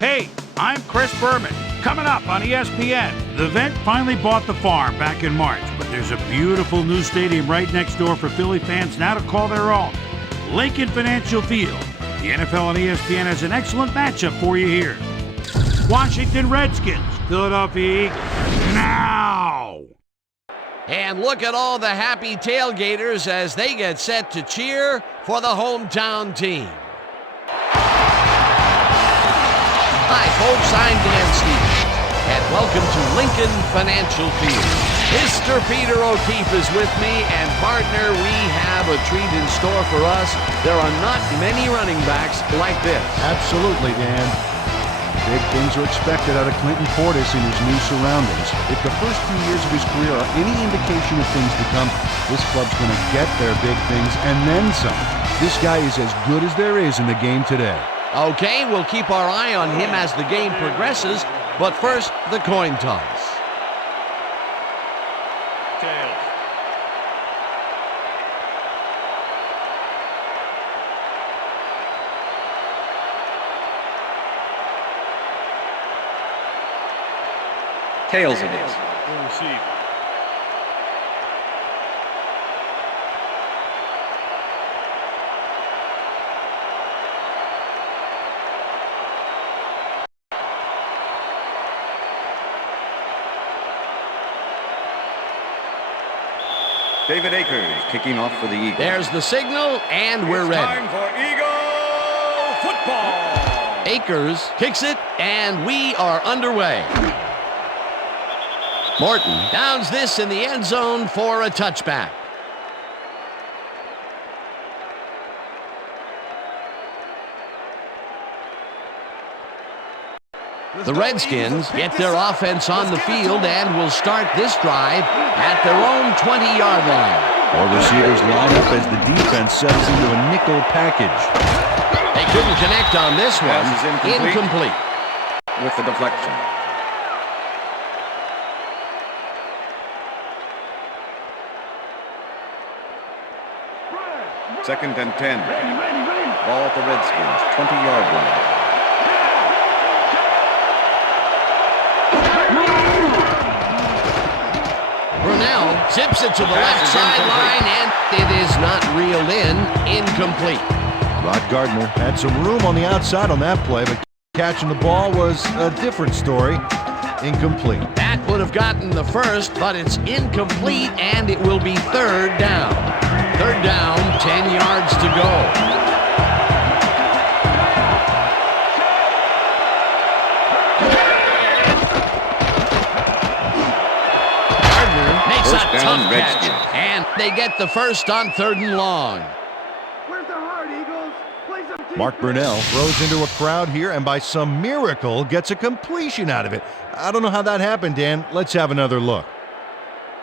Hey, I'm Chris Berman. Coming up on ESPN, the vet finally bought the farm back in March, but there's a beautiful new stadium right next door for Philly fans now to call their own. Lincoln Financial Field. The NFL and ESPN has an excellent matchup for you here. Washington Redskins, Philadelphia Eagles. Now! And look at all the happy tailgaters as they get set to cheer for the hometown team. Hi, folks, I'm Dan Stevens, and welcome to Lincoln Financial Field. Mr. Peter O'Keefe is with me, and partner, we have a treat in store for us. There are not many running backs like this. Absolutely, Dan. Big things are expected out of Clinton Portis in his new surroundings. If the first few years of his career are any indication of things to come, this club's going to get their big things and then some. This guy is as good as there is in the game today. Okay, we'll keep our eye on him as the game progresses, but first, the coin toss. Tails. Tails it is. Will receive. David Akers kicking off for the Eagles. There's the signal, and we're ready. Time for Eagle football. Akers kicks it, and we are underway. Morton downs this in the end zone for a touchback. The Redskins get their offense on the field and will start this drive at their own 20-yard line. All receivers line up as the defense settles into a nickel package. They couldn't connect on this one. Pass is incomplete. Incomplete. With the deflection. Second and 10. Ball at the Redskins, 20-yard line. Brunell tips it to the left sideline, and it is not reeled in. Incomplete. Rod Gardner had some room on the outside on that play, but catching the ball was a different story. Incomplete. That would have gotten the first, but it's incomplete, and it will be third down. Third down, 10 yards to go. Makes a tough catch, and they get the first on 3rd and long. Where's the heart, Eagles? Play some defense. Mark Brunell throws into a crowd here and by some miracle gets a completion out of it. I don't know how that happened, Dan. Let's have another look.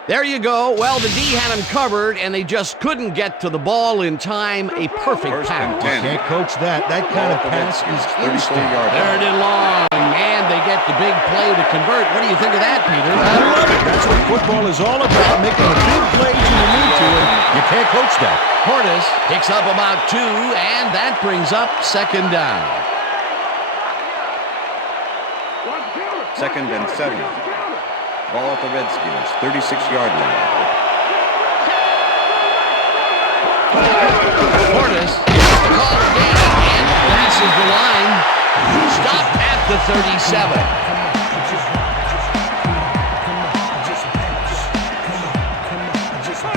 There you go. Well, the D had him covered, and they just couldn't get to the ball in time. A perfect pass. Can't coach that. That kind of pass is instant. 3rd and long, and they get the big play to convert. What do you think of that, Peter? I love it. That's what football is all about, making the big plays when you need to, and you can't coach that. Portis picks up about 2, and that brings up 2nd down. Second and 7. Ball at the Redskins, 36-yard line. Portis gets the call again and passes the line. Stopped at the 37.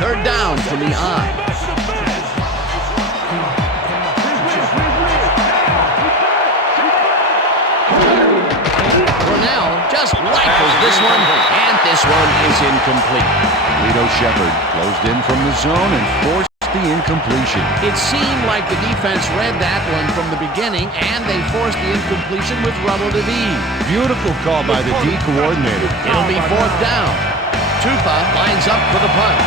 Third down from the I. Just rifles this one, and this one is incomplete. Lito Shepard closed in from the zone and forced the incompletion. It seemed like the defense read that one from the beginning, and they forced the incompletion with relative ease. Beautiful call by the D coordinator. It'll be 4th down. Tupa lines up for the punt.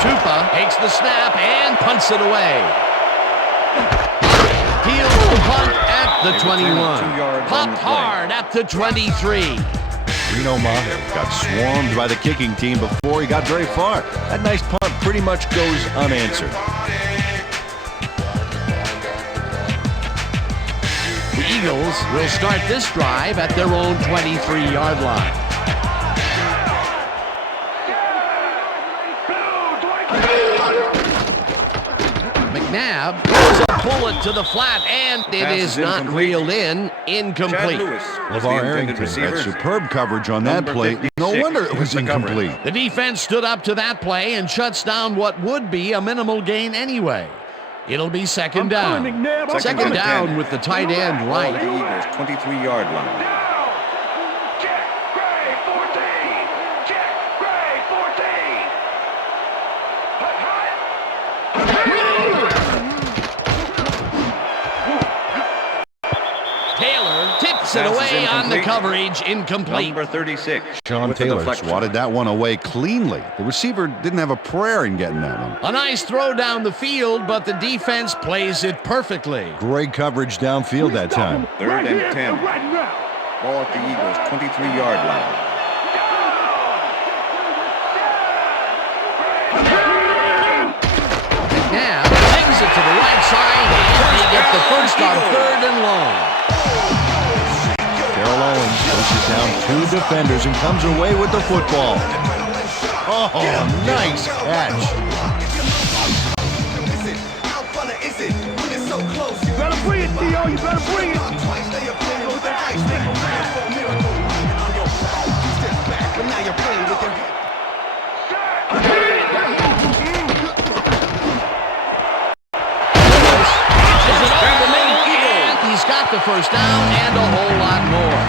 Tupa takes the snap and punts it away. Heels the punt at the 21. Popped hard at the 23. Reno Maher got swarmed by the kicking team before he got very far. That nice punt pretty much goes unanswered. Eagles will start this drive at their own 23-yard line. McNabb throws a bullet to the flat, and it Pass is is not incomplete. reeled in. Incomplete. Chad Lewis was the LeVar intended Arrington receiver. had superb coverage on that Number play. No 56 wonder it was the coverage. incomplete. The defense stood up to that play and shuts down what would be a minimal gain ananyway. It'll be second down. Second and down 10. with the tight end Ball at right. the Eagles' 23-yard line. Taylor tips it Pass is away on the incomplete. coverage. Incomplete. Number 36. Sean with the Taylor deflection. swatted that one away cleanly. The receiver didn't have a prayer in getting that one. A nice throw down the field, but the defense plays it perfectly. Great coverage downfield that time. Third and 10. Ball at the Eagles' 23-yard line. Now, flings it to the right side, and they get the first on third and long. Darrell Owens pushes down two defenders and comes away with the football. Oh, nice catch. You better bring it, Theo. You better bring it. And he's got the first down and a whole lot more.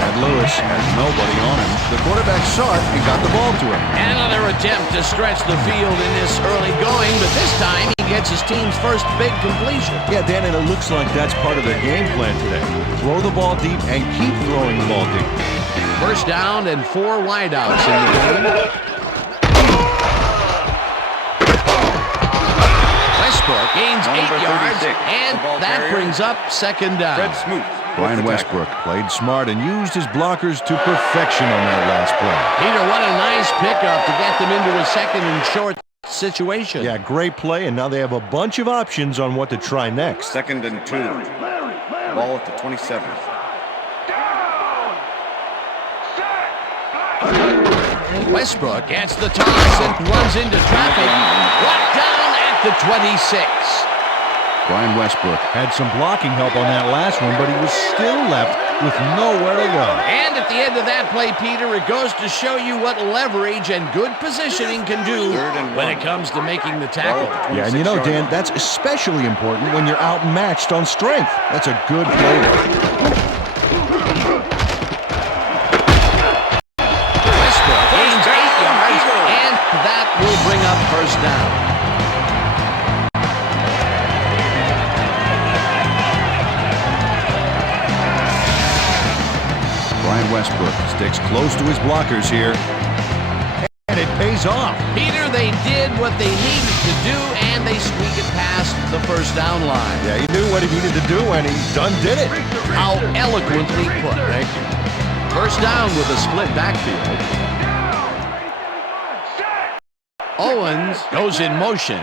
And Lewis has nobody on him. The quarterback saw it and got the ball to him. Another attempt to stretch the field in this early going, but this time he gets his team's first big completion. Yeah, Dan, and it looks like that's part of their game plan today. Throw the ball deep and keep throwing the ball deep. First down and 4 wideouts in the game. Westbrook gains 8 Number yards, 36, and the ball that carrier. brings up second down. Fred Smoot. Brian with the tackle. Westbrook played smart and used his blockers to perfection on that last play. Peter, what a nice pickup to get them into a second and short situation. Yeah, great play, and now they have a bunch of options on what to try next. Second and 2. Ball at the 27. Westbrook gets the toss and runs into traffic. Brought down at the 26. Brian Westbrook had some blocking help on that last one, but he was still left with nowhere to go. And at the end of that play, Peter, it goes to show you what leverage and good positioning can do Third and when one. it comes to making the Ball tackle. at the Yeah, and you know, 26-yard Dan, line. that's especially important when you're outmatched on strength. That's a good play. Westbrook gains 8 yards, and that will bring up first down. Brian Westbrook sticks close to his blockers here, and it pays off. Peter, they did what they needed to do, and they squeak it past the first down line. Yeah, he knew what he needed to do, and he done did it. How eloquently put. First down with a split backfield. Owens goes in motion.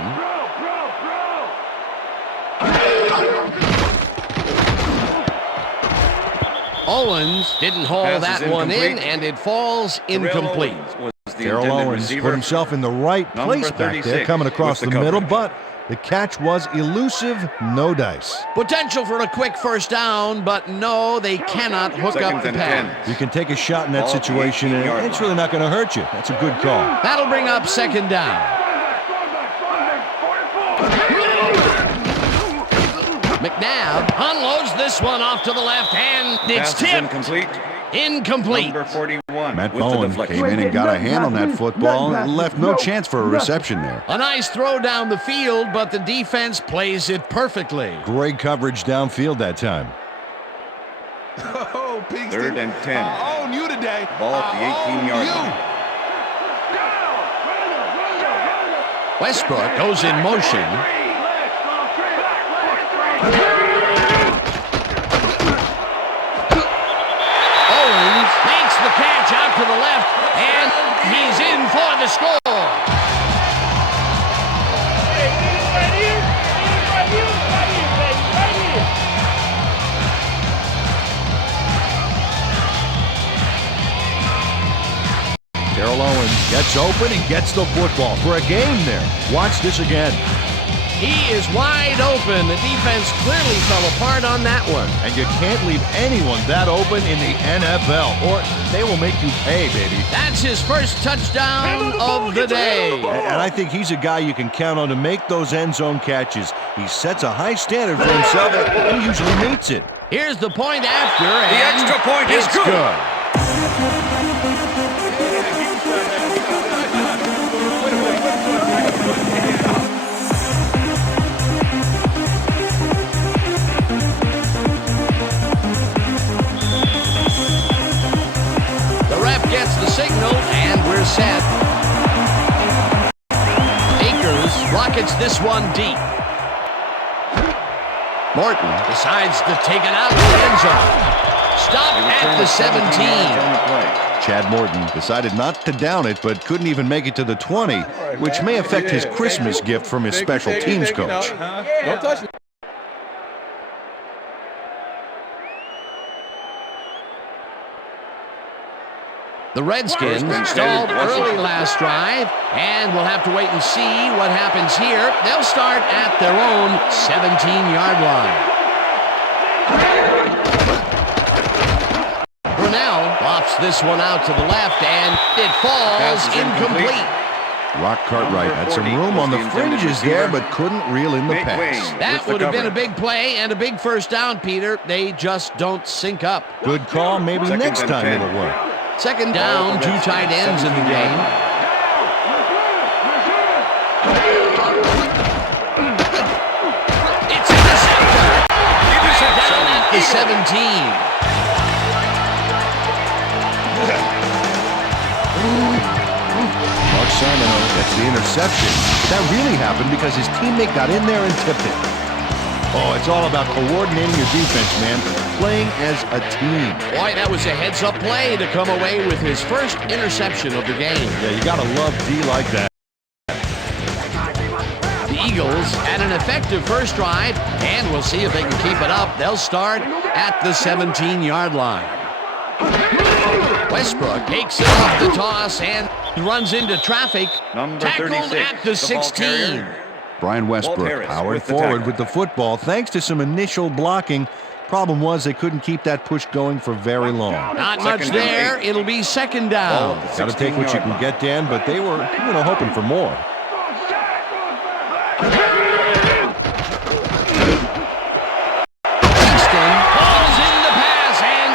Owens didn't haul Pass is that one in, incomplete. and it falls incomplete. Owens was the Darrell intended Owens receiver. put himself in the right Number place back there, 36 coming across the with the middle, coverage. but the catch was elusive, no dice. Potential for a quick first down, but no, they cannot hook up Second the and pass. 10. You can take a shot in that Ball at the situation, and 18-yard it's line. really not going to hurt you. That's a good call. That'll bring up second down. McNabb unloads this one off to the left hand. It's Pass is tipped. incomplete. Incomplete. Number 41 Matt with the Bowen deflection. came in and got a hand on that football and left no chance for a reception there. A nice throw down the field, but the defense plays it perfectly. Great coverage downfield that time. Oh, Pinkston. Third and 10. I own you today. Ball at the 18-yard line. Westbrook goes in motion. Owens makes the catch out to the left, and he's in for the score. Gets open and gets the football for a gain there. Watch this again. He is wide open. The defense clearly fell apart on that one. And you can't leave anyone that open in the NFL, or they will make you pay, baby. That's his first touchdown of the day. And I think he's a guy you can count on to make those end zone catches. He sets a high standard for himself, and he usually meets it. Here's the point after, and The extra point is it's good. The ref gets the signal, and we're set. Akers rockets this one deep. Morton decides to take it out of the end zone. Stop at the 17. Chad Morton decided not to down it, but couldn't even make it to the 20, which may affect his Christmas gift from his special teams coach. Don't touch me. The Redskins stalled early last drive, and we'll have to wait and see what happens here. They'll start at their own 17-yard line. Brunell lofts this one out to the left, and it falls incomplete. Rock Cartwright had some room on the fringes there, but couldn't reel in the pass. That would have been a big play and a big first down, Peter. They just don't sync up. Good call. Maybe next time it'll work. Second down, two tight ends in the game. It's intercepted. Down at the 17. Mark Simon gets the interception. But that really happened because his teammate got in there and tipped it. Oh, it's all about coordinating your defense, man. Playing as a team. Boy, that was a heads-up play to come away with his first interception of the game. Yeah, you gotta love D like that. The Eagles had an effective first drive, and we'll see if they can keep it up. They'll start at the 17-yard line. Westbrook takes it off the toss and runs into traffic. Tackled at the 16. Brian Westbrook powered forward with the football thanks to some initial blocking. Problem was they couldn't keep that push going for very long. Not much there. It'll be second down. Got to take what you can get, Dan, but they were, hoping for more. Kingston falls in the pass, and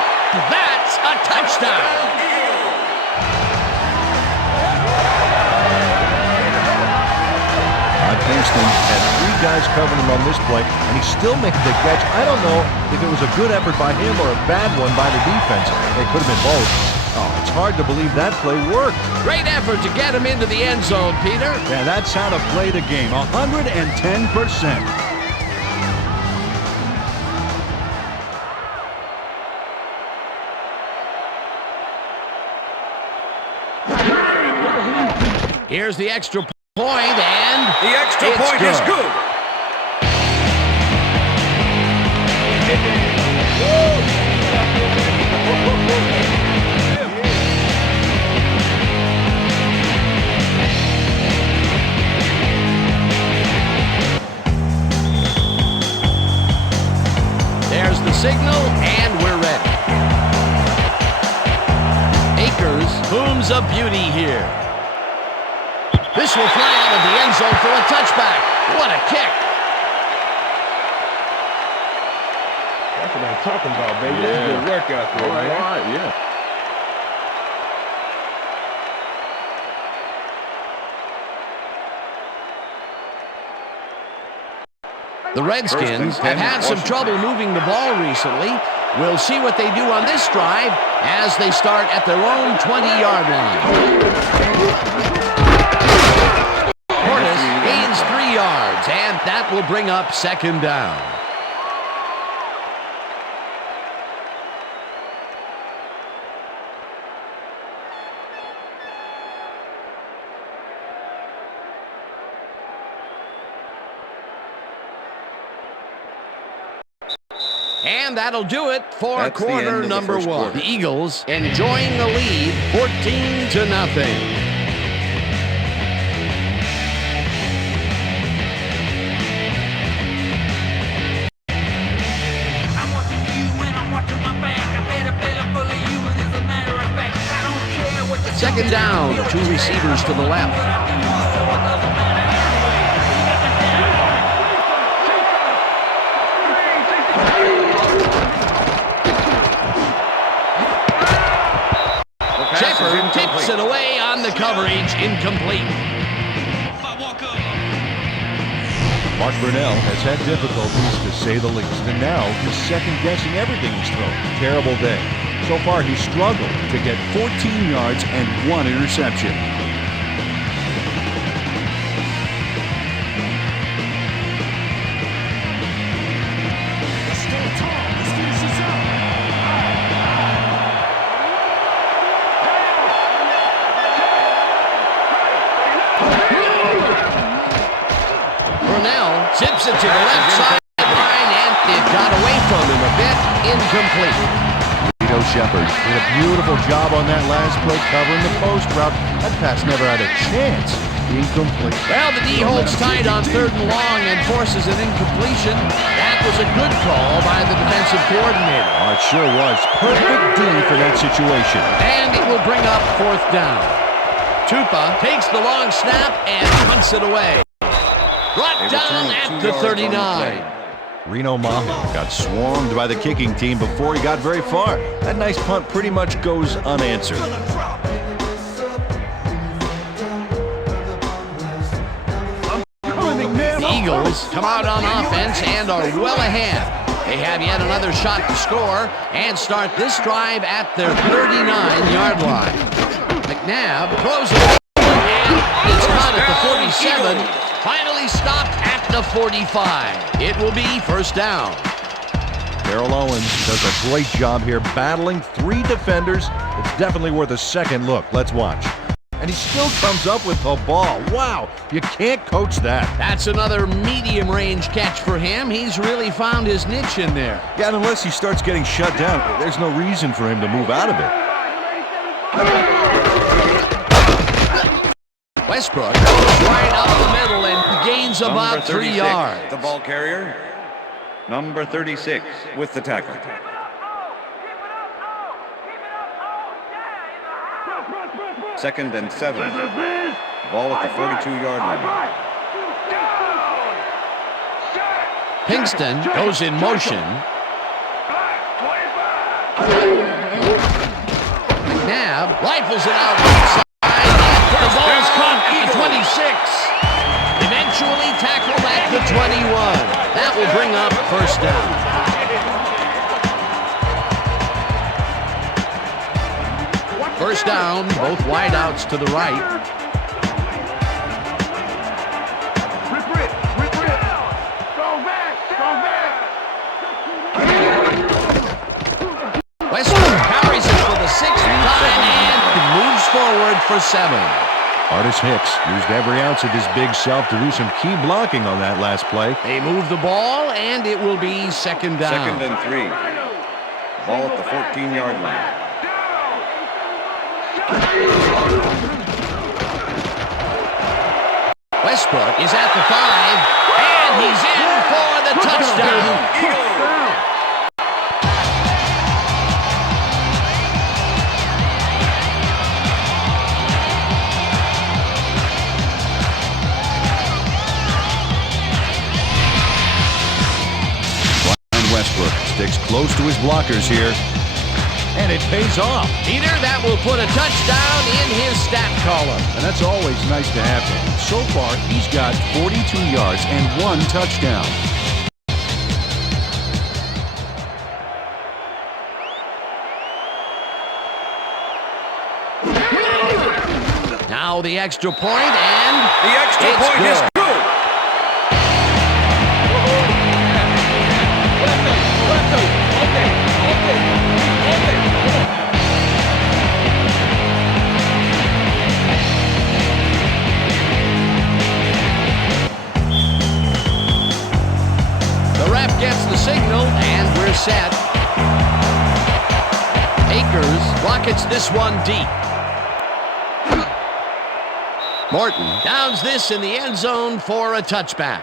that's a touchdown. Kingston had three guys covering him on this play, and he still made the catch. I don't know if it was a good effort by him or a bad one by the defense. It could have been both. Oh, it's hard to believe that play worked. Great effort to get him into the end zone, Peter. Yeah, that's how to play the game. 110%. Here's the extra point, and The extra it's point is good. There's the signal, and we're ready. Akers booms a beauty here. This will fly out of the end zone for a touchback. What a kick. That's what I'm talking about, baby. That's a good work out there, man. All right, yeah. The Redskins have had some trouble moving the ball recently. We'll see what they do on this drive as they start at their own 20-yard line. Portis gains 3 yards, and that will bring up second down. And that'll do it for That's the end quarter of the number first one. quarter. The Eagles enjoying the lead, 14-0. receivers to the left. Shepard tips it away on the coverage, incomplete. Mark Brunell has had difficulties, to say the least, and now he's second-guessing everything he's thrown. Terrible day. So far, he's struggled to get 14 yards and 1 interception. Tips it to the left sideline, and it got away from him a bit. Incomplete. Shepard did a beautiful job on that last play covering the post route. That pass never had a chance. Incomplete. Well, the D holds tight on 3rd and long and forces an incompletion. That was a good call by the defensive coordinator. Oh, it sure was. Perfect D for that situation. And it will bring up 4th down. Tupa takes the long snap and punts it away. Brought down at the 39. Reno Maho got swarmed by the kicking team before he got very far. That nice punt pretty much goes unanswered. The Eagles come out on offense and are well ahead. They have yet another shot to score and start this drive at their 39-yard line. McNabb throws it and it's caught at the 47. Finally stopped at the 45. It will be 1st down. Darrell Owens does a great job here battling 3 defenders. It's definitely worth a second look. Let's watch. And he still comes up with the ball. Wow, you can't coach that. That's another medium-range catch for him. He's really found his niche in there. Yeah, and unless he starts getting shut down, there's no reason for him to move out of it. Westbrook goes right up the middle and gains about 3 yards. The ball carrier, number 36, with the tackle. Second and 7. Ball at the 42-yard line. Pinkston goes in motion. McNabb rifles it out outside. The ball's caught at the 26. Eventually tackled at the 21. That will bring up 1st down. First down, both wideouts to the right. Westbrook carries it for the 6th time and moves forward for 7. Artis Hicks used every ounce of his big self to do some key blocking on that last play. They move the ball, and it will be 2nd down. 2nd and 3. Ball at the 14-yard line. Westbrook is at the 5, and he's in for the touchdown. Westbrook sticks close to his blockers here, and it pays off. Peter, that will put a touchdown in his stat column. And that's always nice to have him. So far, he's got 42 yards and 1 touchdown. Now the extra point, and The extra point is good. the ref gets the signal, and we're set. Akers rockets this one deep. Morton downs this in the end zone for a touchback.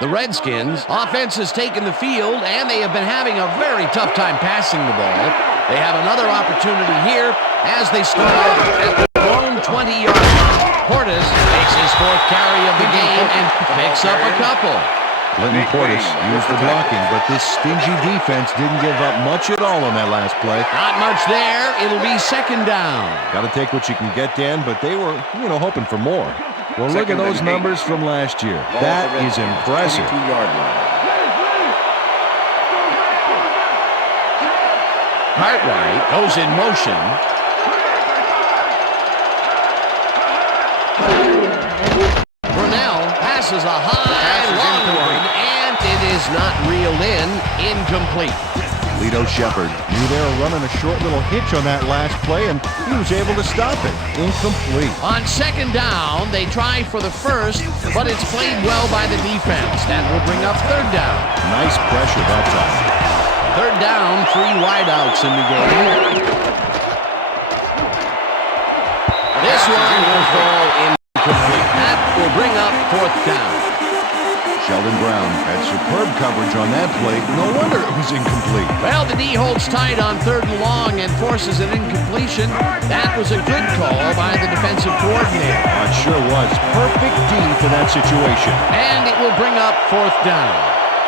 The Redskins offense has taken the field, and they have been having a very tough time passing the ball. They have another opportunity here as they start at their own 20-yard line. Portis makes his fourth carry of the game and picks up a couple. Clinton Portis used the blocking, but this stingy defense didn't give up much at all on that last play. Not much there. It'll be second down. Got to take what you can get, Dan, but they were, hoping for more. Well, look at those numbers from last year. That is impressive. 22-yard line. Cartwright goes in motion. Brunell passes a high, long one, and it is not reeled in. Incomplete. Lito Shepard knew they were running a short little hitch on that last play, and he was able to stop it. Incomplete. On second down, they try for the first, but it's played well by the defense. That will bring up third down. Nice pressure that time. Third down, 3 wideouts in the game. This one will fall incomplete. That will bring up fourth down. Sheldon Brown had superb coverage on that play. No wonder it was incomplete. Well, the D holds tight on third and long and forces an incompletion. That was a good call by the defensive coordinator. It sure was. Perfect D for that situation. And it will bring up fourth down.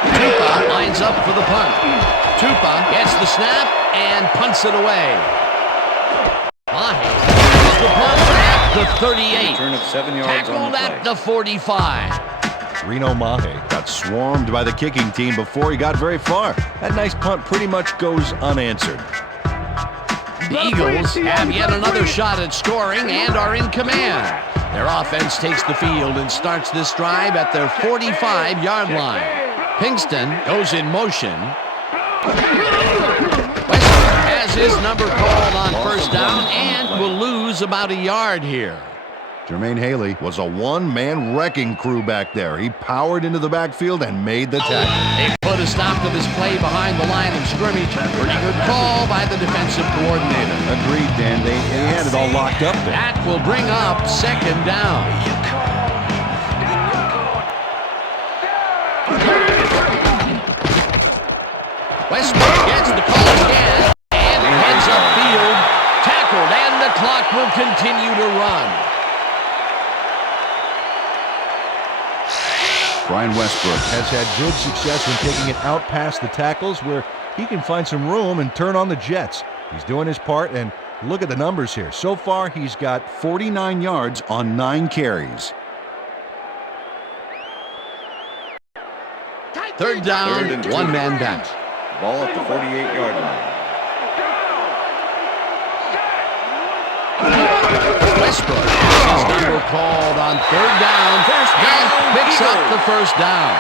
Tupa lines up for the punt. Tupa gets the snap and punts it away. Mahe gets the punt at the 38. Return of 7 yards on Tackled the play. at the 45. Reno Mahe got swarmed by the kicking team before he got very far. That nice punt pretty much goes unanswered. The Eagles have yet another shot at scoring and are in command. Their offense takes the field and starts this drive at their 45-yard line. Pinkston goes in motion. Westbrook has his number called on first down and will lose about a yard here. Jermaine Haley was a one-man wrecking crew back there. He powered into the backfield and made the tackle. They put a stop to this play behind the line of scrimmage. Pretty good call by the defensive coordinator. Agreed, Dan. They had it all locked up there. That will bring up second down. Westbrook gets the call again and heads upfield. Tackled, and the clock will continue to run. Brian Westbrook has had good success when taking it out past the tackles where he can find some room and turn on the Jets. He's doing his part, and look at the numbers here. So far, he's got 49 yards on 9 carries. Third down, Third and 2. one man down. Ball at the 48-yard line. Westbrook has his number called on third down and picks up the first down.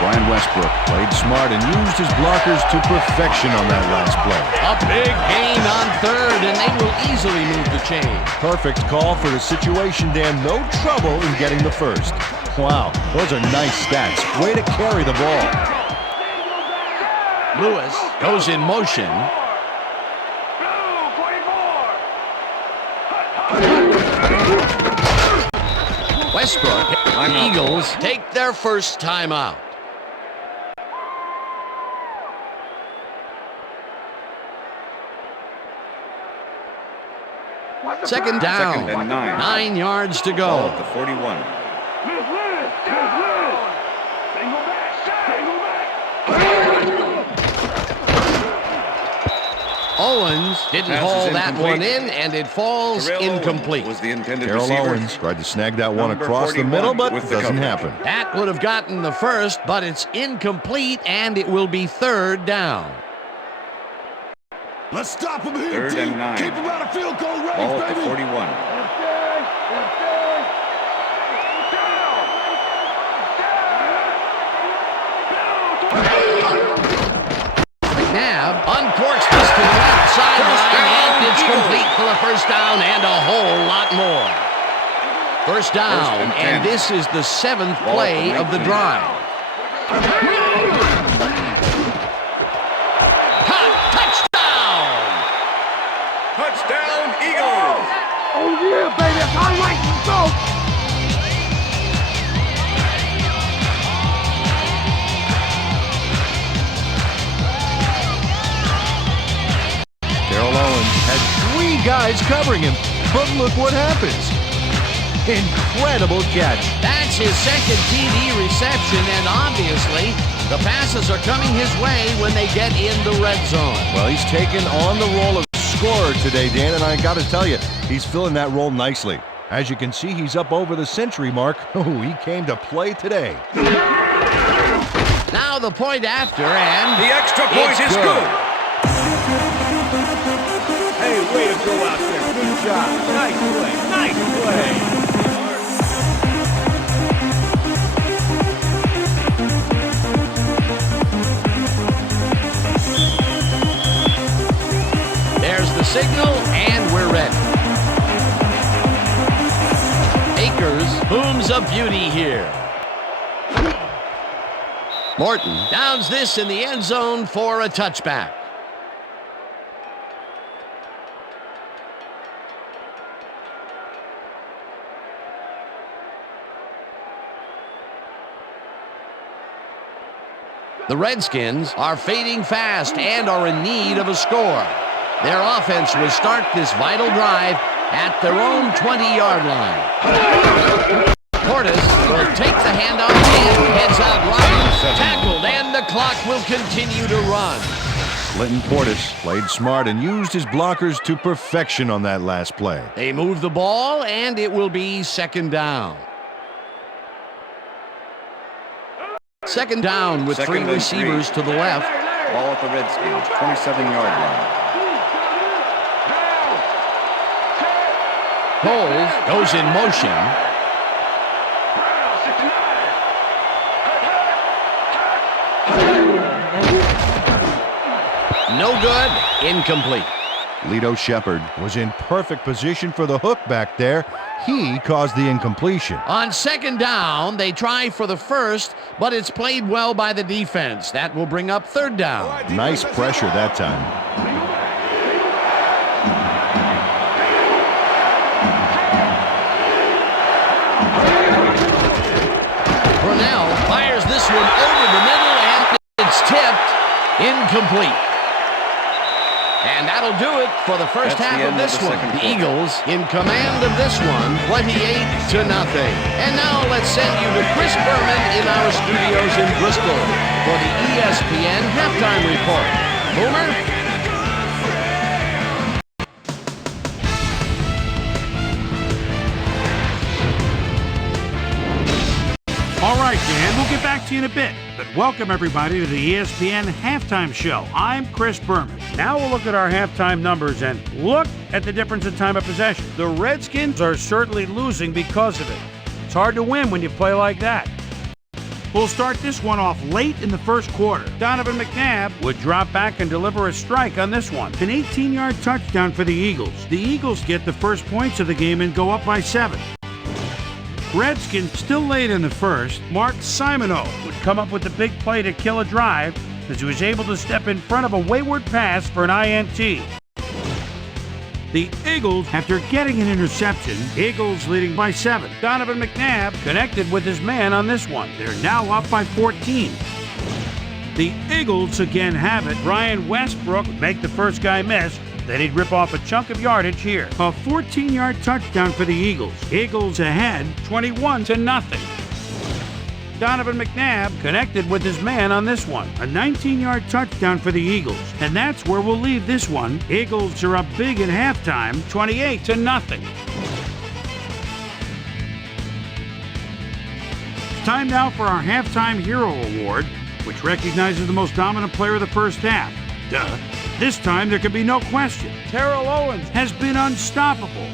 Brian Westbrook played smart and used his blockers to perfection on that last play. A big gain on third, and they will easily move the chain. Perfect call for the situation, Dan. No trouble in getting the first. Wow, those are nice stats. Way to carry the ball. Lewis goes in motion. Westbrook, the Eagles take their first timeout. Second down, Second and 9. 9 yards to Ball go. at the 41. Owens didn't Pass is haul that incomplete. one in, and it falls Terrell incomplete. Owens was the intended Carroll receiver. Owens tried to snag that one Number across the 41 middle, but with it the doesn't coverage. happen. That would have gotten the first, but it's incomplete, and it will be third down. Let's stop him here, Third team. and 9. Keep him out of field goal range, Ball at the baby. 41. McNabb uncorks this to the left sideline, and it's complete for the first down and a whole lot more. First down, and 10. and this is the 7th Ball at play the of the 19. drive. Touchdown! Touchdown, Eagles! Oh, yeah, baby. That's all right. Let's go. guys covering him. But look what happens. Incredible catch. That's his second TD reception, and obviously the passes are coming his way when they get in the red zone. Well, he's taken on the role of scorer today, Dan, and I got to tell you, he's filling that role nicely. As you can see, he's up over the century mark. Oh, he came to play today. Now the point after, and the extra point is good. Hey, way to go out there. Good job. Nice play. Nice play. There's the signal, and we're ready. Akers booms a beauty here. Morton downs this in the end zone for a touchback. The Redskins are fading fast and are in need of a score. Their offense will start this vital drive at their own 20-yard line. Portis will take the handoff and heads out right. Tackled, and the clock will continue to run. Clinton Portis played smart and used his blockers to perfection on that last play. They move the ball, and it will be second down. Second down with three receivers to the left. Ball at the Redskins, 27-yard line. Cole goes in motion. No good. Incomplete. Lito Shepherd was in perfect position for the hook back there. He caused the incompletion. On second down, they try for the first, but it's played well by the defense. That will bring up third down. Nice pressure that time. Brunell fires this one over the middle, and it's tipped. Incomplete. And that'll do it for the first half of this one. The Eagles in command of this one, 28-0. And now let's send you to Chris Berman in our studios in Bristol for the ESPN halftime report. Boomer? All right, Dan, we'll get back to you in a bit. But welcome, everybody, to the ESPN Halftime Show. I'm Chris Berman. Now we'll look at our halftime numbers and look at the difference in time of possession. The Redskins are certainly losing because of it. It's hard to win when you play like that. We'll start this one off late in the first quarter. Donovan McNabb would drop back and deliver a strike on this one. An 18-yard touchdown for the Eagles. The Eagles get the first points of the game and go up by 7. Redskins still late in the first. Mark Simoneau would come up with the big play to kill a drive as he was able to step in front of a wayward pass for an INT. The Eagles, after getting an interception, Eagles leading by 7. Donovan McNabb connected with his man on this one. They're now up by 14. The Eagles again have it. Ryan Westbrook would make the first guy miss. Then he'd rip off a chunk of yardage here. A 14-yard touchdown for the Eagles. Eagles ahead, 21-0. Donovan McNabb connected with his man on this one. A 19-yard touchdown for the Eagles. And that's where we'll leave this one. Eagles are up big at halftime, 28-0. It's time now for our Halftime Hero Award, which recognizes the most dominant player of the first half. Duh. This time, there can be no question. Terrell Owens has been unstoppable.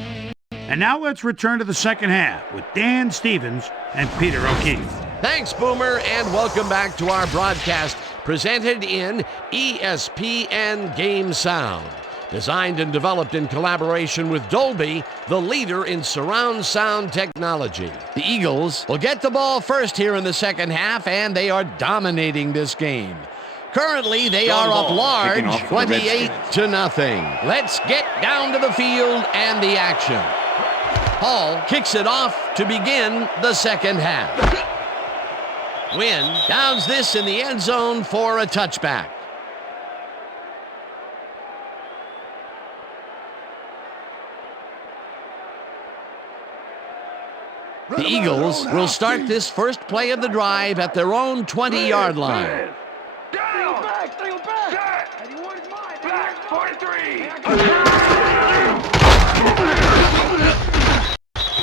And now let's return to the second half with Dan Stevens and Peter O'Keefe. Thanks, Boomer, and welcome back to our broadcast presented in ESPN Game Sound. Designed and developed in collaboration with Dolby, the leader in surround sound technology. The Eagles will get the ball first here in the second half, and they are dominating this game. Currently, they are up large, 28-0. Let's get down to the field and the action. Hall kicks it off to begin the second half. Wynn downs this in the end zone for a touchback. The Eagles will start this first play of the drive at their own 20-yard line. Down. Back. Back. 43.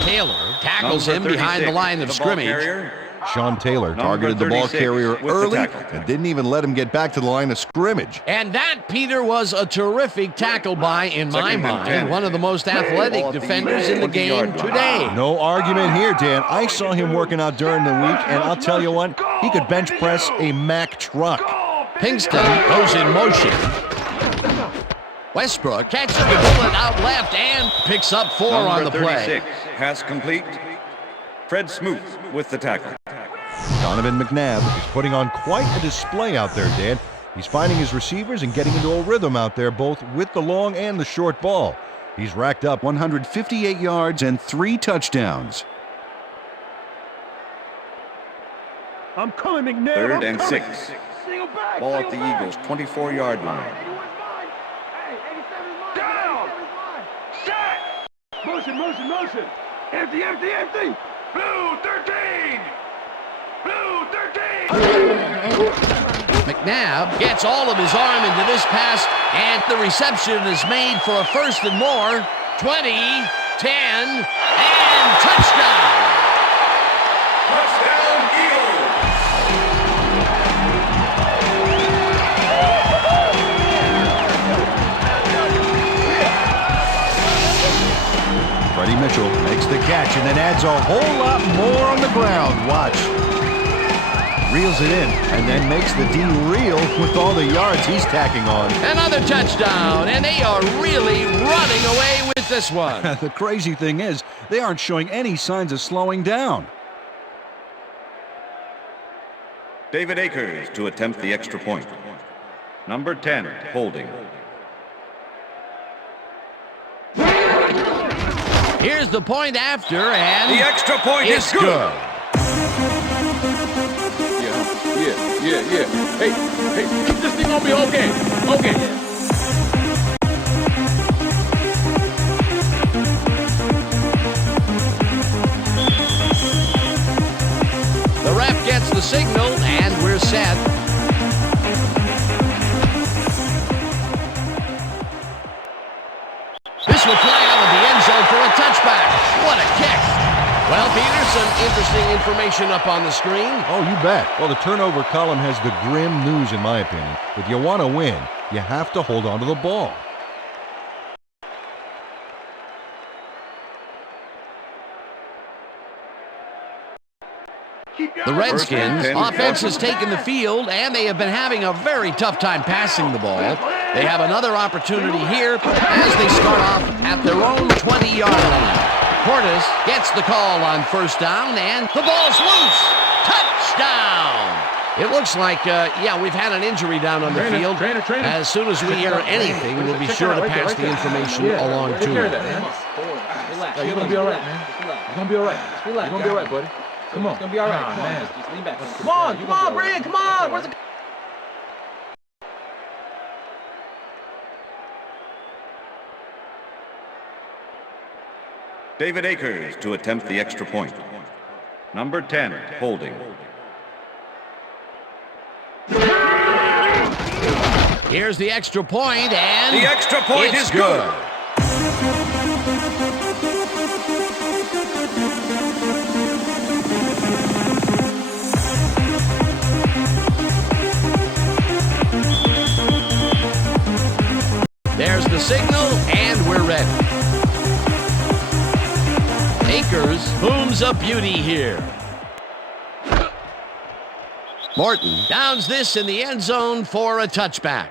Taylor tackles him behind the line of scrimmage. Sean Taylor targeted the ball carrier early and didn't even let him get back to the line of scrimmage. And that, Peter, was a terrific tackle by, in my mind, one of the most athletic defenders in the game today. No argument here, Dan. I saw him working out during the week, and I'll tell you what, he could bench press a Mack truck. Pinkston goes in motion. Westbrook catches the bullet out left and picks up 4 on the play. Pass complete. Fred Smoot with the tackle. Donovan McNabb is putting on quite a display out there, Dan. He's finding his receivers and getting into a rhythm out there, both with the long and the short ball. He's racked up 158 yards and 3 touchdowns. I'm coming, McNabb. 3rd and 6. Ball at the Eagles' 24-yard line. Down. Set. Motion. Empty. Blue 13. Blue 13. McNabb gets all of his arm into this pass, and the reception is made for a 1st and more. 20, 10, and touchdown! Touchdown, Eagles! Freddie Mitchell makes the catch and then adds a whole lot more on the ground. Watch. Reels it in and then makes the D reel with all the yards he's tacking on. Another touchdown, and they are really running away with this one. The crazy thing is, they aren't showing any signs of slowing down. David Akers to attempt the extra point. Number 10, holding. Here's the point after, and The extra point it's is good. Yeah. Hey, keep this thing on me. Okay. the ref gets the signal, and we're set. This will fly out of the end zone for a touchback. What a kick. Well, Peter, some interesting information up on the screen. Oh, you bet. Well, the turnover column has the grim news, in my opinion. If you want to win, you have to hold on to the ball. The Redskins offense has taken the field, and they have been having a very tough time passing the ball. They have another opportunity here as they start off at their own 20-yard line. Portis gets the call on 1st down, and the ball's loose. Touchdown! It looks like, we've had an injury down on the field. Trainer. As soon as we hear anything, we'll be sure to pass the information along to you. Relax. You're gonna be all right, man. You're gonna be all right. You're gonna be all right, buddy. Come on. It's gonna be all right, man. Just lean back. Come on, Brandon. Come on. Where's the... David Akers to attempt the extra point. Number 10, holding. Here's the extra point, and The extra point it's is good. There's the signal, and we're ready. Akers booms a beauty here. Morton downs this in the end zone for a touchback.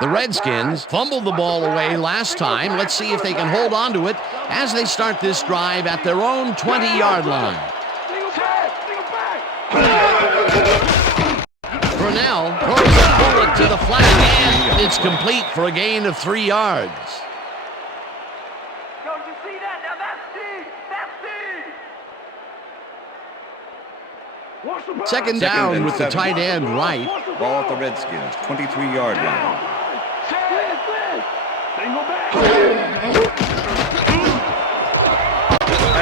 The Redskins fumbled the ball away last time. Let's see if they can hold on to it as they start this drive at their own 20-yard line. Brunell throws a bullet to the flat, and it's complete for a gain of 3 yards. Don't you see that? Now that's Second down with the tight end right. Ball at the Redskins, 23-yard line.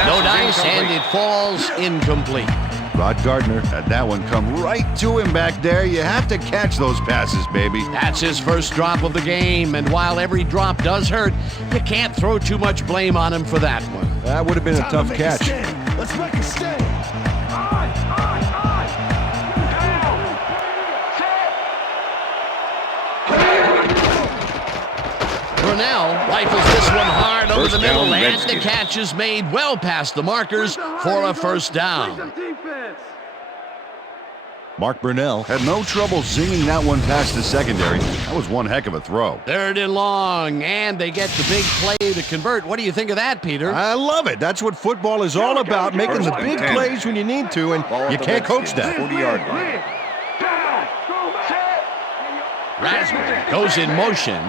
No dice, and it falls incomplete. Rod Gardner had that one come right to him back there. You have to catch those passes, baby. That's his first drop of the game, and while every drop does hurt, you can't throw too much blame on him for that one. That would have been a tough catch. Let's make a stand. Brunell rifles this one hard over First the middle, down, and the Redskins. catch is made well past the markers for a first down. Mark Brunell had no trouble zinging that one past the secondary. That was one heck of a throw. Third and long, and they get the big play to convert. What do you think of that, Peter? I love it. That's what football is all about, making the big plays when you need to, and Ball at you the can't coach Redskins, that. 40-yard line. Rasmussen goes in motion.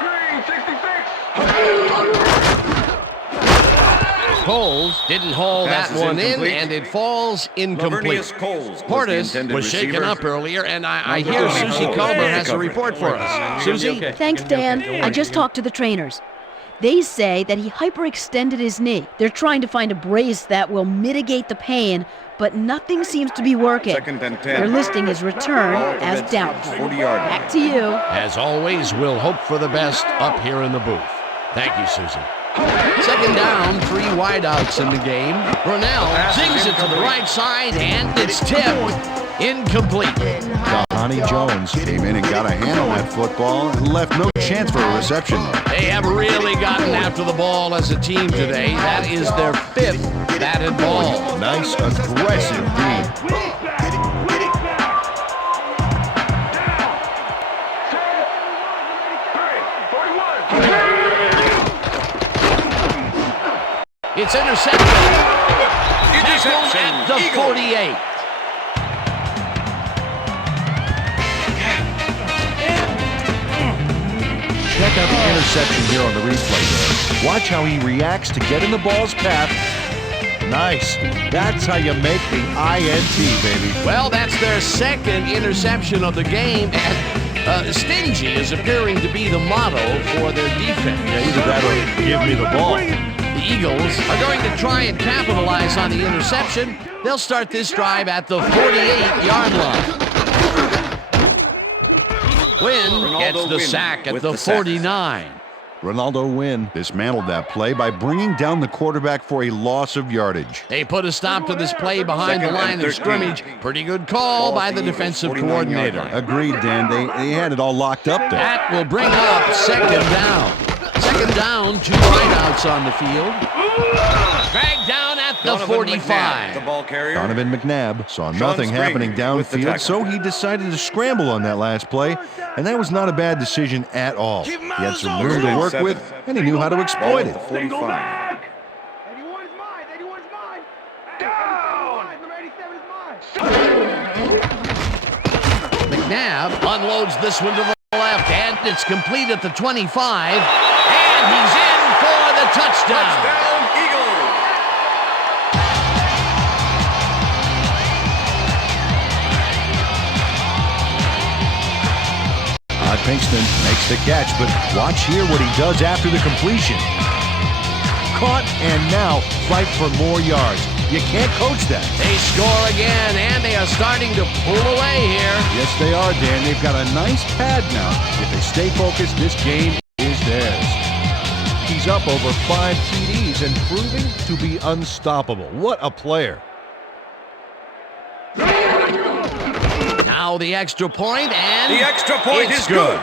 366. Coles didn't haul Pass that is one in, incomplete. and it falls incomplete. Lavernius Coles was the Portis intended was shaken receiver. up earlier, and I Number hear 24. Susie Culver has a Cover. report for us. Susie? Thanks, Dan. I just talked to the trainers. They say that he hyperextended his knee. They're trying to find a brace that will mitigate the pain, but nothing seems to be working. Second and 10. They're listing his return Ball at the as Redskins, doubtful. 40-yard line. Back to you. As always, we'll hope for the best up here in the booth. Thank you, Susie. Second down, 3 wideouts in the game. Brunell zings it to the right side, and it's tipped. Incomplete. Donnie Jones came in and got a hand on that football and left no chance for a reception. They have really gotten after the ball as a team today. That is their 5th batted ball. Nice, aggressive D. It's intercepted. Tackled at the 48. Check out the interception here on the replay there. Watch how he reacts to get in the ball's path. Nice. That's how you make the INT, baby. Well, that's their 2nd interception of the game, and stingy is appearing to be the motto for their defense. Yeah, either that or give me the ball. The Eagles are going to try and capitalize on the interception. They'll start this drive at the 48-yard line. Wynn gets the sack at the 49. Ronaldo Wynn dismantled that play by bringing down the quarterback for a loss of yardage. They put a stop to this play behind the Second line and of 13. scrimmage. Pretty good call by the defensive 49-yard coordinator. line. Agreed, Dan. They had it all locked up there. That will bring up 2nd down. 2nd down, 2 wideouts on the field. Dragged down at the Donovan McNabb, 45. the ball carrier. Donovan McNabb saw Sean nothing Springer happening with the downfield, tackle. so he decided to scramble on that last play, and that was not a bad decision at all. He had some room to work with, and he knew how to exploit it. 45. 81 is mine. 81 is mine. Down. Number 87 is mine. McNabb unloads this one to the left, and it's complete at the 25. And he's in for the touchdown. Touchdown, Eagles. Pinkston makes the catch, but watch here what he does after the completion. Caught and now fight for more yards. You can't coach that. They score again, and they are starting to pull away here. Yes, they are, Dan. They've got a nice pad now. If they stay focused, this game is theirs. He's up over 5 TDs and proving to be unstoppable. What a player. Now the extra point, and The extra point it's is good.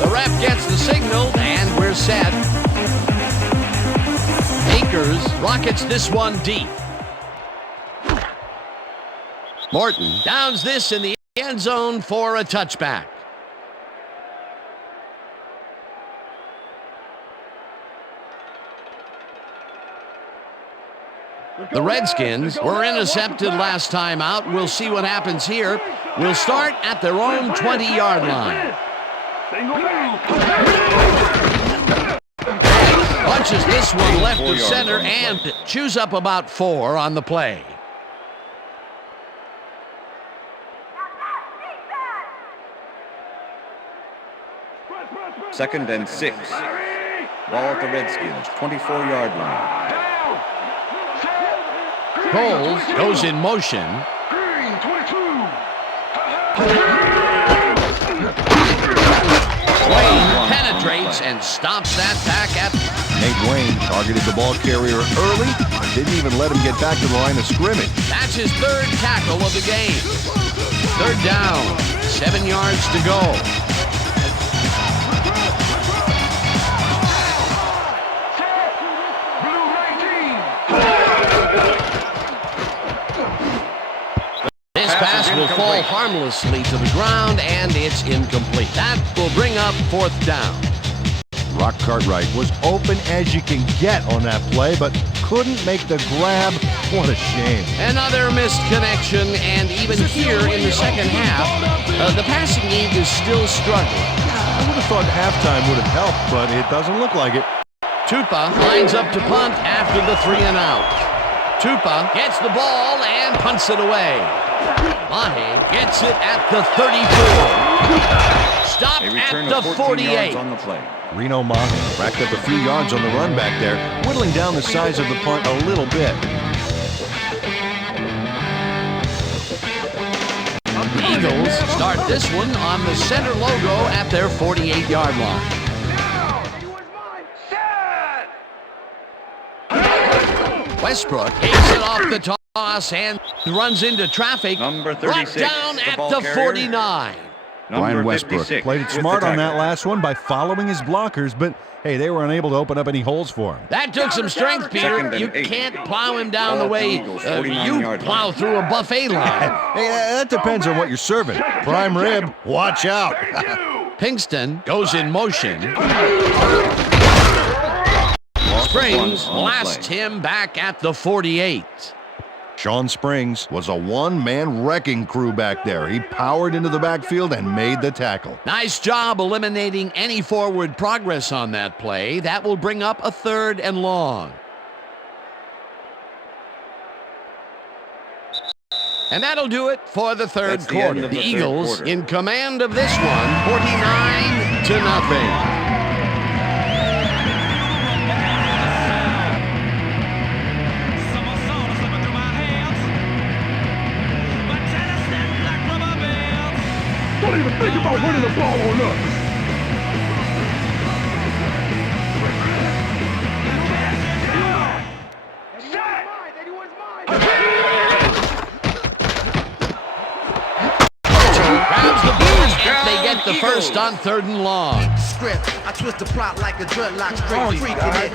The ref gets the signal, and we're set. Akers rockets this one deep. Morton downs this in the end zone for a touchback. The Redskins were intercepted last time out. We'll see what happens here. We'll start at their own 20-yard line. Punches this one left of center and chews up about 4 on the play. Second and 6. Ball at the Redskins, 24-yard line. Coles goes in motion. Wayne penetrates and stops that back at... Nate Wayne targeted the ball carrier early, didn't even let him get back to the line of scrimmage. That's his 3rd tackle of the game. 3rd down, 7 yards to go. This pass will fall harmlessly to the ground, and it's incomplete. That will bring up 4th down. Rock Cartwright was open as you can get on that play, but couldn't make the grab. What a shame. Another missed connection, and even here in the second half, the passing game is still struggling. I would have thought halftime would have helped, but it doesn't look like it. Tupa lines up to punt after the 3-and-out. Tupa gets the ball and punts it away. Mahe gets it at the 34. Stop at the 48. On the play. Reno Mahe racked up a few yards on the run back there, whittling down the size of the punt a little bit. The Eagles start this one on the center logo at their 48-yard line. Westbrook takes it off the toss and runs into traffic. Number 36, brought down the at ball the carrier. 49. Brian Westbrook 56 played it with the smart on that tackle. last one by following his blockers, but hey, they were unable to open up any holes for him. That took some strength, Peter. Second and You 8. can't plow him down Ball the at the way Eagles, you 49-yard plow line. through a buffet line. Hey, that depends on what you're serving. Prime rib, watch out. Pinkston goes in motion. Springs blasts him back at the 48. Sean Springs was a one-man wrecking crew back there. He powered into the backfield and made the tackle. Nice job eliminating any forward progress on that play. That will bring up a 3rd and long. And that'll do it for the 3rd That's the end quarter. of The the third Eagles quarter. in command of this one, 49-0. Don't even think about running the ball on us. Grabs the ball and they get the first on 3rd and long. I twist the plot like a dreadlock straight freaking it.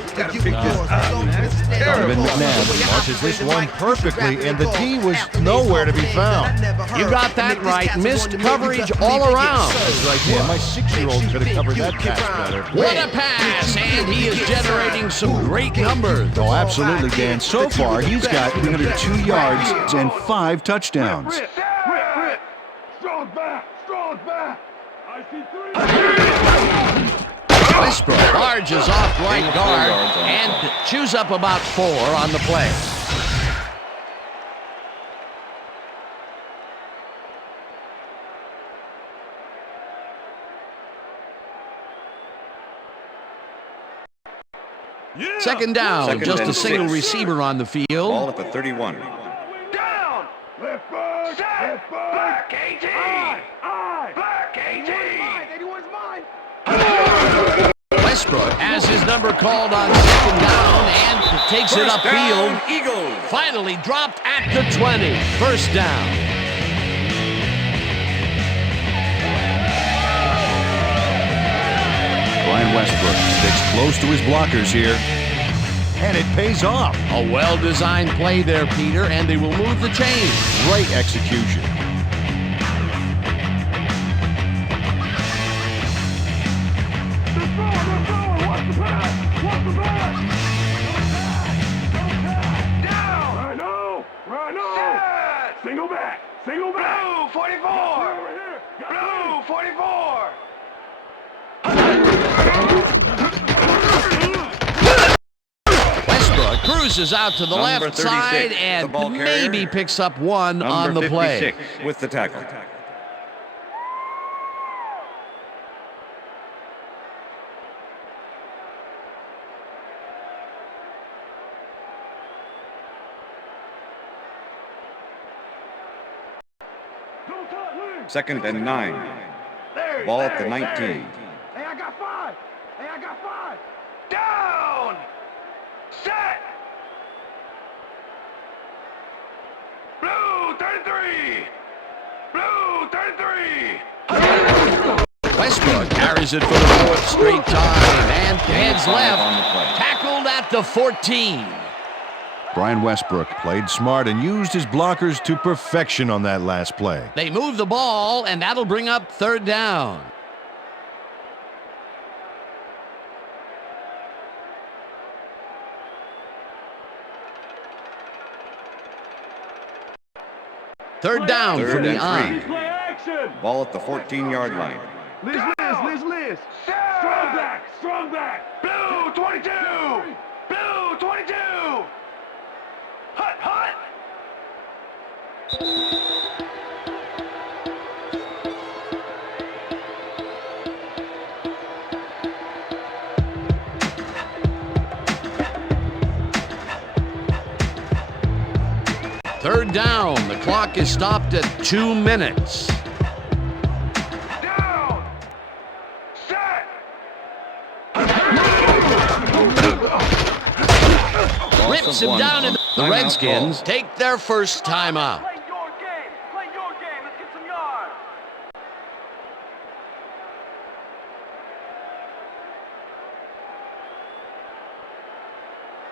Donovan McNabb launches this one perfectly, and the D was nowhere to be found. You got that right. Missed coverage all around. That's right, Dan. My 6-year-old could have covered that pass better. What a pass, and he is generating some great numbers. Oh, absolutely, Dan. So far, he's got 302 yards and 5 touchdowns. Strong back, strong back. I see 3. Westbrook barges off right guard and chews up about 4 on the play. Second down, Second just and a single 6. receiver on the Ball field. at the 31. Down. Left back. Left back. Black 18. I. Black 18. 81's mine. Westbrook has his number called on 2nd down and takes it First upfield. down, Eagles. Finally dropped at the 20. 1st down. Brian Westbrook sticks close to his blockers here, and it pays off. A well-designed play there, Peter, and they will move the chains. Great execution. What's the pass? What's the pass? Down. Single back. Single back. Blue 44. Blue 44. Westbrook cruises out to the Number left 36, side the and ball carrier. maybe picks up one Number on the 56 play. with the tackle. Second and 9. Ball at the 19. Hey, I got 5. Hey, I got 5. Down. Set. Blue 33. Blue 33. Westbrook carries it for the 4th straight time and heads Five on the left. play. Tackled at the 14. Brian Westbrook played smart and used his blockers to perfection on that last play. They move the ball, and that'll bring up 3rd down. Third down Third from the and I. Play action. Ball at the 14-yard line. Liz. Strong back. Strong back. Blue 22. Blue 22. Hut, hut. Third down. The clock is stopped at 2 minutes. Down. Set. Rips him down in the Timeout Redskins call. take their first timeout. Play your game. Play your game. Let's get some yards.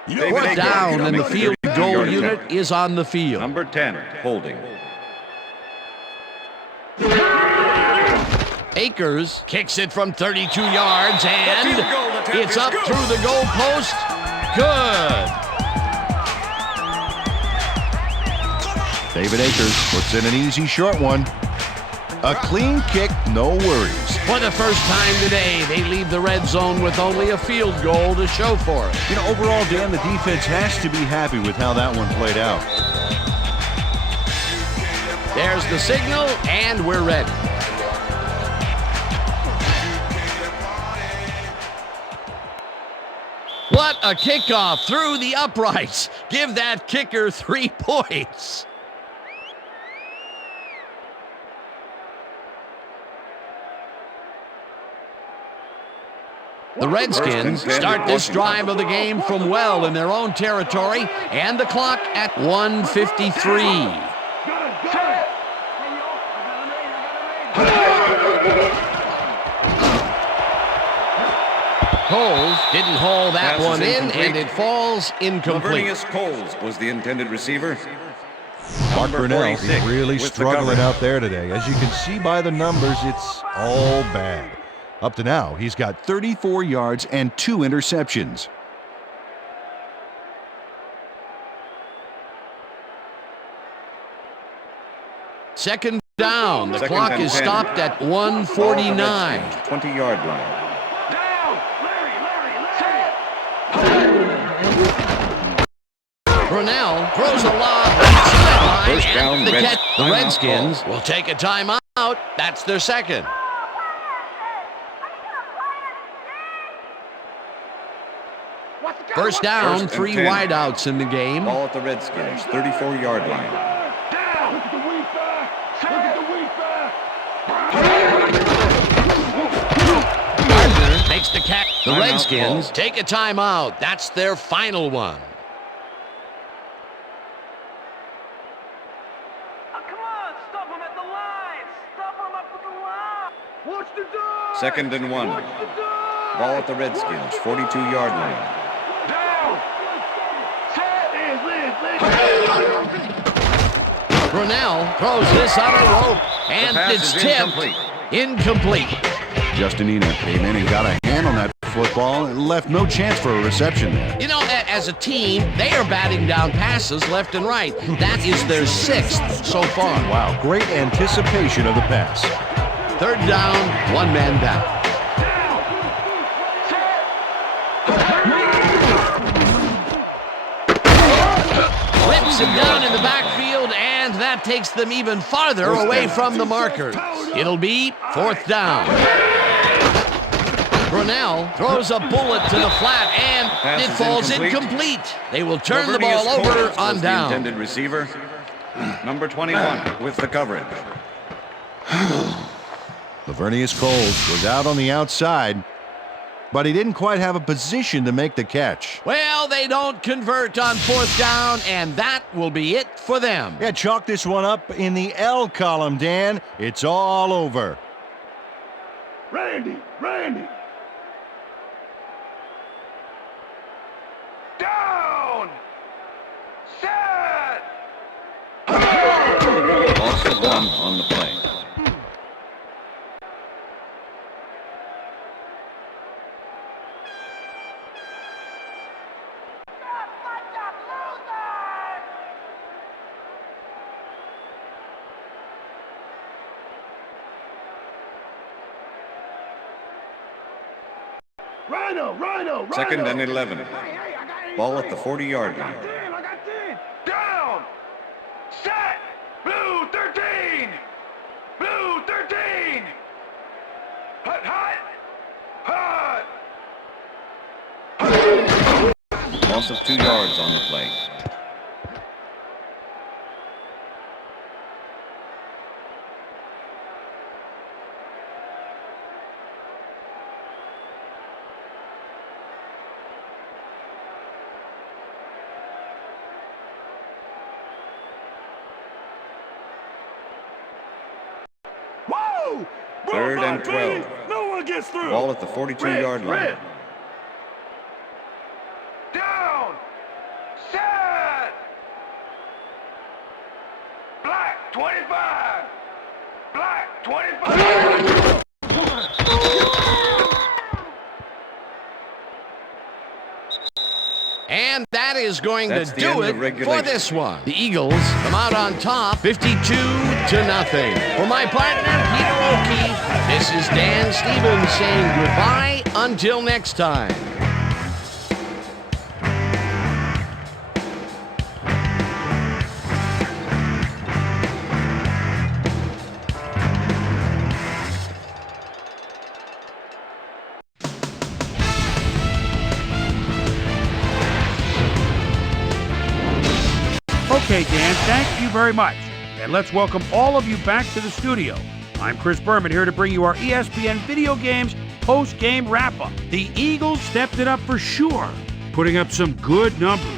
David Fourth Akers down, to and the make field 32-yard goal unit attempt. is on the field. Number 10, holding. Akers kicks it from 32 yards, and field goal attempt it's is up good. through the goalpost. Good. David Akers puts in an easy short one. A clean kick, no worries. For the first time today, they leave the red zone with only a field goal to show for it. You know, overall, Dan, the defense has to be happy with how that one played out. There's the signal, and we're ready. What a kickoff through the uprights. Give that kicker 3 points. The Redskins First and 10, start this Washington. drive of the game from well in their own territory, and the clock at 1:53. Coles didn't haul that Pass is one in, incomplete. and it falls incomplete. Lavernius Coles was the intended receiver. Mark Number Brunell is 46 really with the struggling cover. out there today. As you can see by the numbers, it's all bad. Up to now, he's got 34 yards and 2 interceptions. Second down. The Second clock and is 10. stopped at Ball at the 1:49. Redskins, 20-yard line. Down. Brunell throws a lob right sideline, First down, and the Reds. catch. The Timeout Redskins call. will take a timeout. That's their second. First down, First and 3 10. wideouts in the game. Ball at the Redskins, 34-yard line. Look at the weak back. Look at the weak back. Gardner makes the catch. The Timeout Redskins call. take a timeout. That's their final one. Come on. Stop him at the line. Stop him up at the line. Watch the dog. Second and 1. Watch the dog. Ball at the Redskins, 42-yard line. Down. Brunell throws this on a rope, and pass it's is tipped. incomplete. Incomplete. Justin Eno came in and got a hand on that football and left no chance for a reception there. You know, as a team, they are batting down passes left and right. That is their 6th so far. Wow, great anticipation of the pass. 3rd down, 1 man down. Whips it down in the backfield, and that takes them even farther away from the markers. It'll be 4th down. Brunell throws a bullet to the flat, and it falls incomplete. They will turn the ball over on down. The intended receiver, number 21, with the coverage. Lavernius Coles was out on the outside, but he didn't quite have a position to make the catch. Well, they don't convert on 4th down, and that will be it for them. Yeah, chalk this one up in the L column, Dan. It's all over. Randy! Down! Set! Loss of 1 on the play. Rhino! 2nd and 11. Ball at the 40-yard line. I got 10! Down! Set! Blue 13! Blue 13! Hut! Loss of 2 yards on the play. Whoa! 3rd and 12. No one gets through! Ball at the 42-yard line. Down! Set! Black 25! Black 25! And that is going That's to the do end it of for regulation. this one. The Eagles come out on top, 52-0. For my partner, Peter O'Keefe, this is Dan Stevens saying goodbye until next time. Okay, Dan, thank you very much. And let's welcome all of you back to the studio. I'm Chris Berman here to bring you our ESPN Video Games post-game wrap-up. The Eagles stepped it up for sure, putting up some good numbers.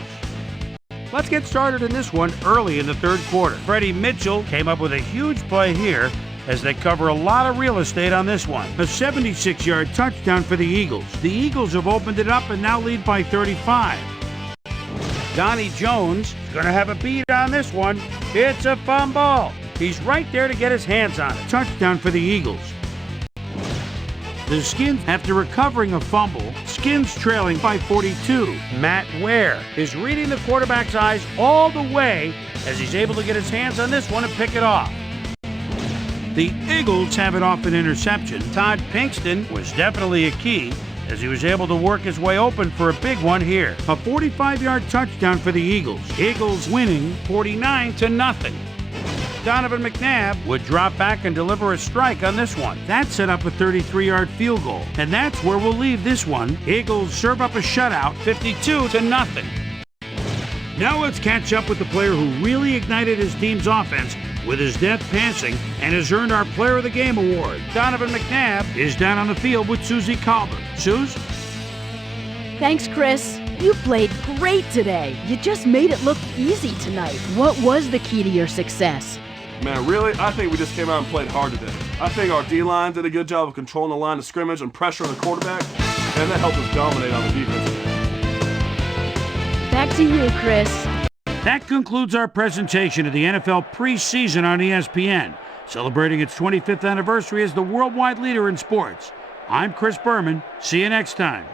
Let's get started in this one early in the 3rd quarter. Freddie Mitchell came up with a huge play here as they cover a lot of real estate on this one. A 76-yard touchdown for the Eagles. The Eagles have opened it up and now lead by 35. Donnie Jones is going to have a beat on this one. It's a fumble. He's right there to get his hands on it. Touchdown for the Eagles. The Skins, after recovering a fumble, Skins trailing by 42. Matt Ware is reading the quarterback's eyes all the way as he's able to get his hands on this one and pick it off. The Eagles have it off an interception. Todd Pinkston was definitely a key as he was able to work his way open for a big one here. A 45-yard touchdown for the Eagles. Eagles winning 49-0. Donovan McNabb would drop back and deliver a strike on this one. That set up a 33-yard field goal. And that's where we'll leave this one. Eagles serve up a shutout, 52-0. Now let's catch up with the player who really ignited his team's offense with his depth passing and has earned our Player of the Game award. Donovan McNabb is down on the field with Susie Colbert. Suze? Thanks, Chris. You played great today. You just made it look easy tonight. What was the key to your success? Man, really? I think we just came out and played hard today. I think our D-line did a good job of controlling the line of scrimmage and pressuring the quarterback, and that helped us dominate on the defense. Back to you, Chris. That concludes our presentation of the NFL preseason on ESPN, celebrating its 25th anniversary as the worldwide leader in sports. I'm Chris Berman. See you next time.